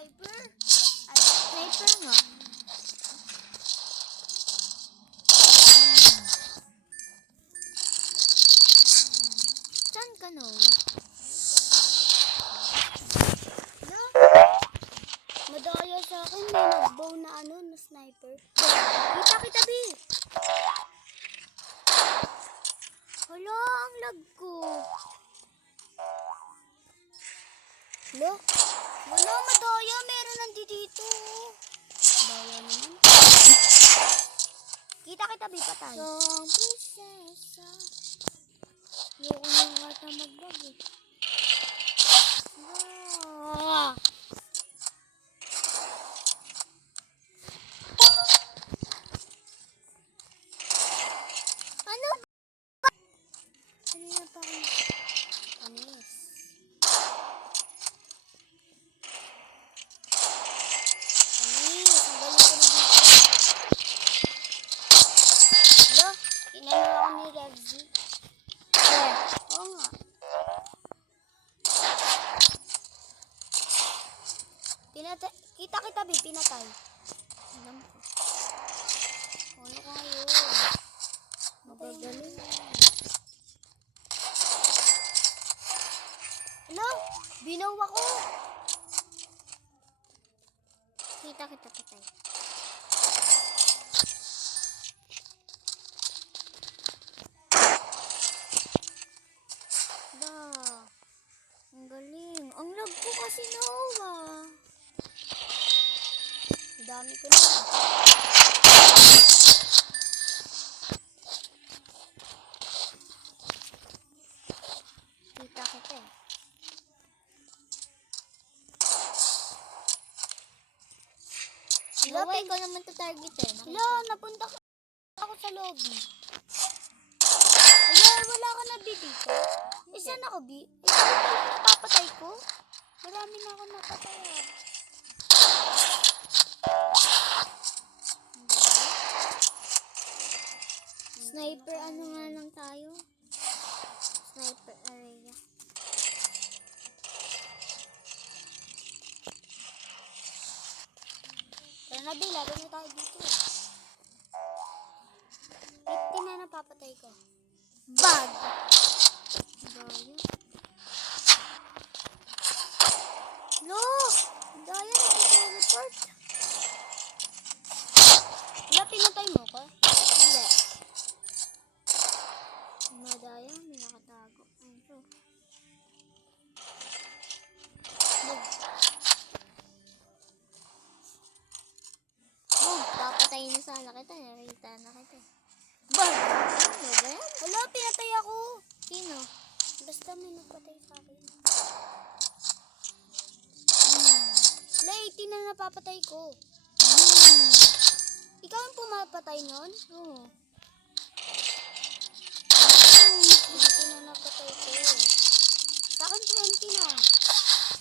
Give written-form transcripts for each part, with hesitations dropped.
sniper? Ay, sniper nga. Saan ka na? No? Madaya sa akin, may nag-bow na na sniper. Kita kita, B. Hala, ang lag ko. Hala, wala, madaya. Meron nandito. Daya naman. Kita kita, B, patay. Song prinsesa. Yung nga ata mag-bag eh. Ah. Ano ba? Kanina pa ako. Anis. Anis. Ang galing ko na dito. Hello? Inano ako ni Revzy. Yeah. Oo nga. Kita kita, B, pinatay. Alam ko. Ano kayo? Magagaling. Hello? Binaw ako. Kita kita patay. Ang galing. Ang lag ko kasi Noah. Dami ko na. Kita kita eh. Hello, ikaw naman to-target eh. Hello, napunta ako sa lobby. Hello, wala ka na B dito? Isa na ako B. Ito pala napapatay ko. Marami na ako napatay. Sniper ano nga lang tayo? Sniper area. Tara na B, laro na tayo dito. 50 na napapatay ko. Bag! Daya. Look! Daya, nag-teleport. Wala, pinatay mo ko? Hindi. Madaya, may nakatago. Ito. Bug. Bug, papatayin na sana kita. Narita na kita. Bug! Ano ba yan? Wala, pinatay ako. Sino? Basta may nagpatay sa akin. Wala, 18 na napapatay ko. Ikaw ang pumapatay nun? Oo. 20 na napatay ko. Sa akin 20 na.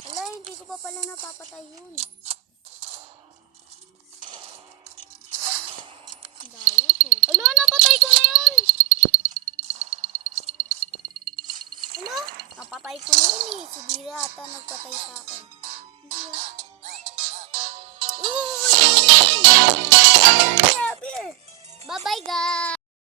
Wala, hindi ko pa pala napapatay yun. Daya ko. Wala, napatay ko na yun. Wala, napatay ko na yun eh. Si Bira ata nagpatay sa akin. Hindi ah. Bye-bye guys!